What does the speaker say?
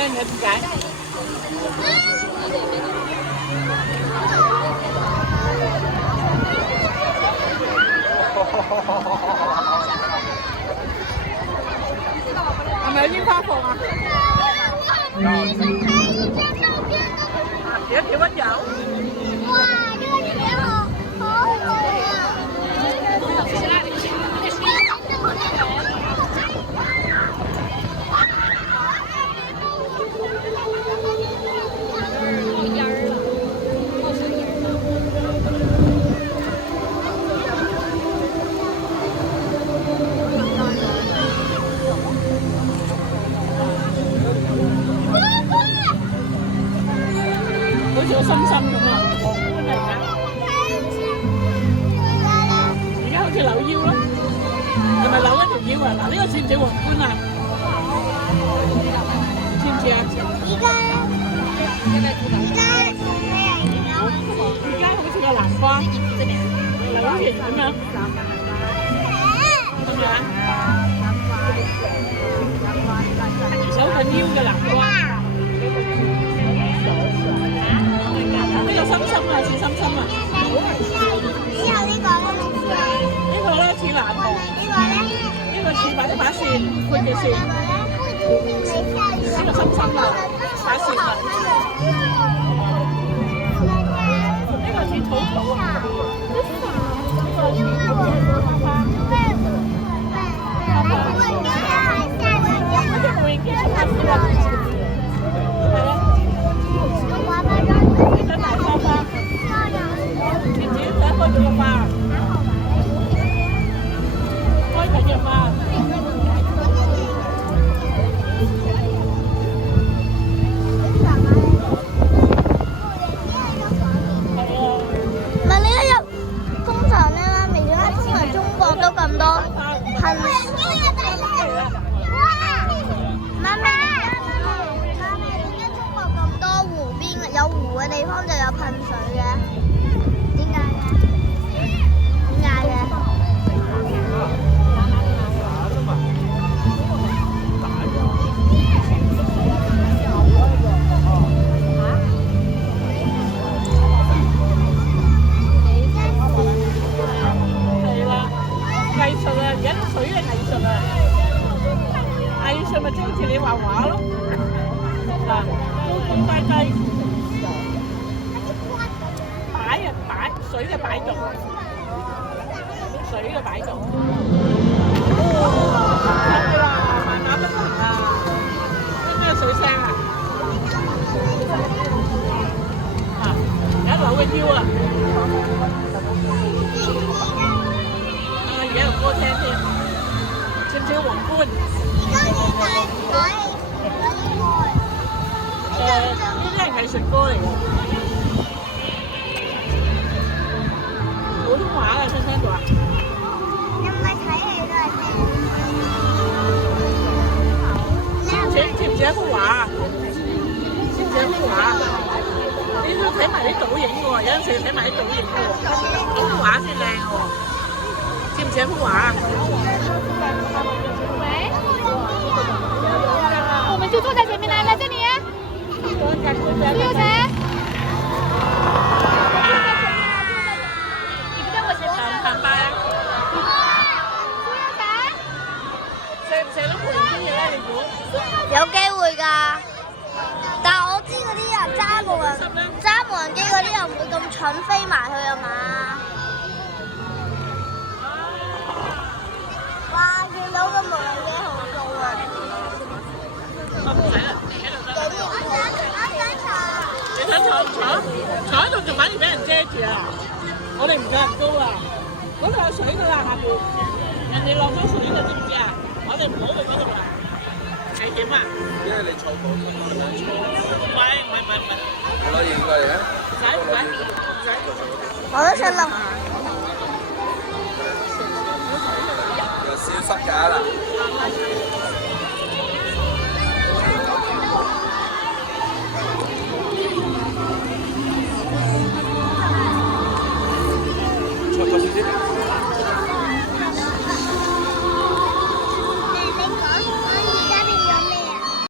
聲嘅，點解？係咪有煙花放啊？幾多幾溫柔？哇！呢個嘢好好啊！好似個心心咁啊！而家好似扭腰咯，係咪扭一條腰啊？嗱，呢個似唔似皇冠啊？似唔似啊？而家好似個南瓜，扭形咁樣，係咪啊？手緊腰嘅南瓜。呢個心心啊，似心心啊！之後呢個呢個咧似藍圖，呢個似把線，寬嘅線。呢個心心啊，把線啊。呢個似草草啊。開咗個花，開緊嘅花。唔係呢一日，通常咧，媽咪點解通常中國都咁多噴？媽咪，點解中國咁多湖邊有湖嘅地方就有噴水嘅？咪即好似你畫畫咯，嗱，高高低低，擺水嘅擺動，水嘅擺動，哇！慢慢不行啊，咩水聲啊？啊，而家扭個腰啊！啊，而家有歌聽添，似唔似皇冠？呢啲係藝術歌嚟嘅，普通話嘅聽唔聽到啊？唔係睇戲都係聽。似唔似一幅畫？似唔似一幅畫？你要睇埋啲倒影喎，有陣時睇埋啲倒影喎，嗰幅畫先靚喎。似唔似一幅畫？我們就坐在前面來這裡。蘇有成，你不在我前面。行吧。蘇有成，射唔射到門啲嘢咧？你估？有機會㗎，但係我知嗰啲人揸無人機嗰啲人唔會咁蠢飛埋去啊嘛。哇！見到個無人機好高啊！我唔使啦，喺度得。你想坐唔坐？坐喺度仲反而俾人遮住啊！我哋唔夠人高啊！嗰度有水㗎啦，下邊。人哋落咗水㗎，知唔知啊？我哋唔好去嗰度啊！危險啊！因為你坐過咁樣坐。唔係。我攞嘢過嚟啊！唔使。我都想落。有少濕架啦。